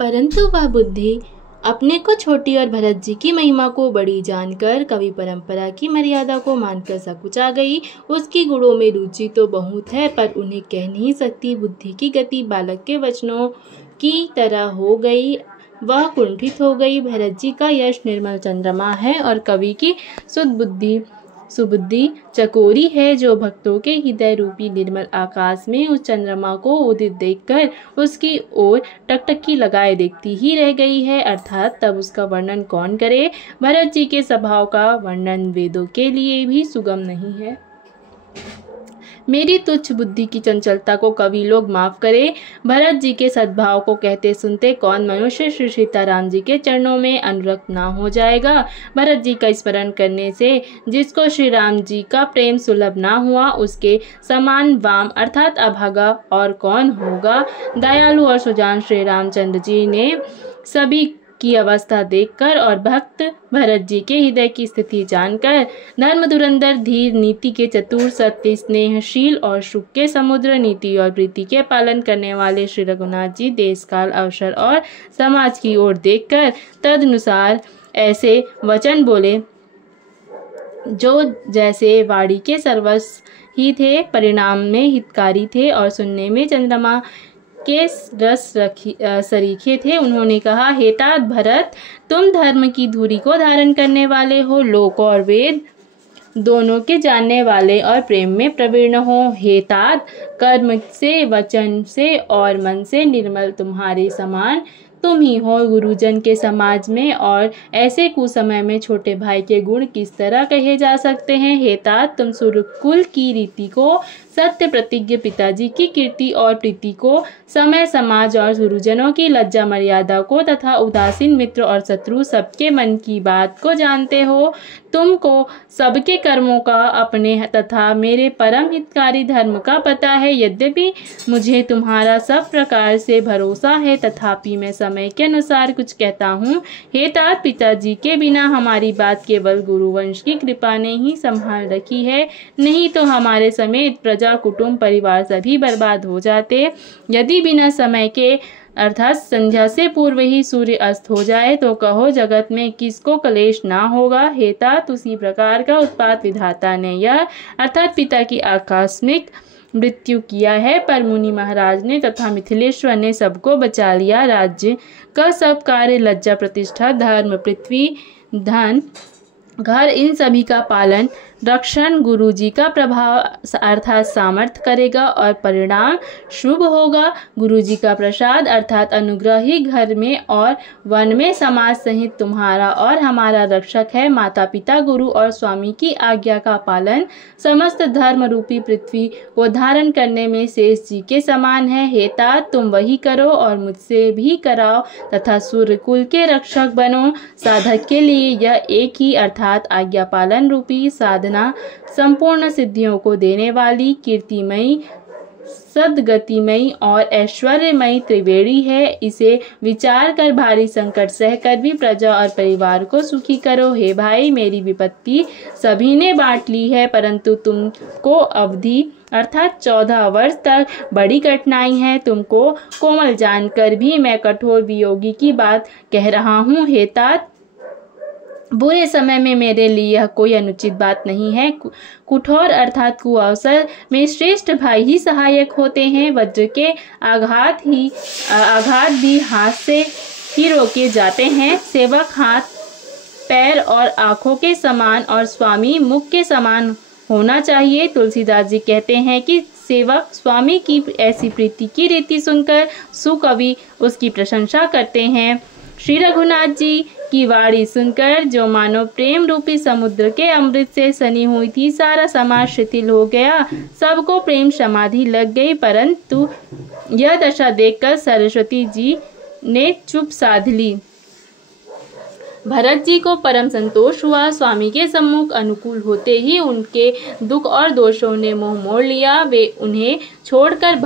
परंतु वह बुद्धि अपने को छोटी और भरत जी की महिमा को बड़ी जानकर कवि परंपरा की मर्यादा को मानकर सकुचा गई। उसकी गुणों में रुचि तो बहुत है, पर उन्हें कह नहीं सकती। बुद्धि की गति बालक के वचनों की तरह हो गई, वह कुंठित हो गई। भरत जी का यश निर्मल चंद्रमा है और कवि की सुबुद्धि चकोरी है, जो भक्तों के हृदय रूपी निर्मल आकाश में उस चंद्रमा को उदित देखकर उसकी ओर टकटकी लगाए देखती ही रह गई है। अर्थात तब उसका वर्णन कौन करे। भरत जी के स्वभाव का वर्णन वेदों के लिए भी सुगम नहीं है। मेरी तुच्छ बुद्धि की चंचलता को कवि लोग माफ करे। भरत जी के सद्भाव को कहते सुनते कौन मनुष्य श्री सीताराम जी के चरणों में अनुरक्त ना हो जाएगा। भरत जी का स्मरण करने से जिसको श्री राम जी का प्रेम सुलभ ना हुआ, उसके समान वाम अर्थात अभागा और कौन होगा। दयालु और सुजान श्री रामचंद्र जी ने सभी की अवस्था देखकर और भक्त भरत जी के हृदय की स्थिति जानकर, धर्म धुरंधर धीर नीति के चतुर सत्य स्नेहशील और सुख के समुद्र नीति और प्रीति के पालन करने वाले श्री रघुनाथ जी देश काल अवसर और समाज की ओर देखकर तदनुसार ऐसे वचन बोले जो जैसे वाणी के सर्वस्व ही थे, परिणाम में हितकारी थे और सुनने में चंद्रमा के रस सरीखे थे। उन्होंने कहा, हे तात भरत, तुम धर्म की धुरी को धारण करने वाले हो, लोक और वेद दोनों के जानने वाले और प्रेम में प्रवीण हो। हे तात, कर्म से वचन से और मन से निर्मल तुम्हारे समान तुम ही हो। गुरुजन के समाज में और ऐसे कुसमय में छोटे भाई के गुण किस तरह कहे जा सकते हैं। हे तात, तुम सुरकुल की रीति को, सत्य प्रतिज्ञ पिताजी की कीर्ति और प्रीति को, समय समाज और गुरुजनों की लज्जा मर्यादा को तथा उदासीन मित्र और शत्रु सबके मन की बात को जानते हो। तुमको सबके कर्मों का अपने तथा मेरे परम हितकारी धर्म का पता है। यद्यपि मुझे तुम्हारा सब प्रकार से भरोसा है, तथापि मैं समय के अनुसार कुछ कहता हूँ। हे तात, पिताजी के बिना हमारी बात केवल गुरुवंश की कृपा ने ही संभाल रखी है, नहीं तो हमारे समेत प्रजा कुटुंब परिवार सभी बर्बाद हो जाते। यदि बिना समय के अर्थात संध्या से पूर्व ही सूर्य अस्त हो जाए तो कहो जगत में किसको क्लेश ना होगा। हे तात, उसी प्रकार का उत्पात विधाता ने यह अर्थात पिता की आकस्मिक मृत्यु किया है, पर मुनि महाराज ने तथा मिथिलेश्वर ने सबको बचा लिया। राज्य का सब कार्य, लज्जा प्रतिष्ठा, धर्म, पृथ्वी, धन, घर, इन सभी का पालन रक्षण गुरु जी का प्रभाव अर्थात सामर्थ्य करेगा और परिणाम शुभ होगा। गुरु जी का प्रसाद अर्थात अनुग्रह ही घर में और वन में समाज सहित तुम्हारा और हमारा रक्षक है। माता पिता, गुरु और स्वामी की आज्ञा का पालन समस्त धर्म रूपी पृथ्वी को धारण करने में शेष जी के समान है। हे तात, तुम वही करो और मुझसे भी कराओ तथा सूर्य कुल के रक्षक बनो। साधक के लिए यह एक ही अर्थात आज्ञा पालन रूपी साधना संपूर्ण सिद्धियों को देने वाली कीर्तिमयी, सद्गतिमयी और ऐश्वर्यमयी त्रिवेणी है। इसे विचार कर भारी संकट सहकर भी प्रजा और परिवार को सुखी करो। हे भाई, मेरी विपत्ति सभी ने बांट ली है, परंतु तुमको अवधि अर्थात 14 वर्ष तक बड़ी कठिनाई है। तुमको कोमल जानकर भी मैं कठोर वियोगी की बात कह रहा हूँ। हे तात, बुरे समय में मेरे लिए यह कोई अनुचित बात नहीं है। कुठोर अर्थात कुअवसर में श्रेष्ठ भाई ही सहायक होते हैं। वज्र के आघात भी हाथ से ही रोके जाते हैं। सेवक हाथ, पैर और आंखों के समान और स्वामी मुख के समान होना चाहिए। तुलसीदास जी कहते हैं कि सेवक स्वामी की ऐसी प्रीति की रीति सुनकर सुकवि उसकी प्रशंसा करते हैं। श्री रघुनाथ जी की वाणी सुनकर जो मानो प्रेम रूपी समुद्र के अमृत से सनी हुई थी, सारा समाज शिथिल हो गया, सबको प्रेम समाधि लग गई। परंतु यह दशा देखकर सरस्वती जी ने चुप साध ली। भरत जी को परम संतोष हुआ। स्वामी के सम्मुख अनुकूल होते ही उनके दुख और दोषों ने मोह मोड़ लिया। वे उन्हें छोड़कर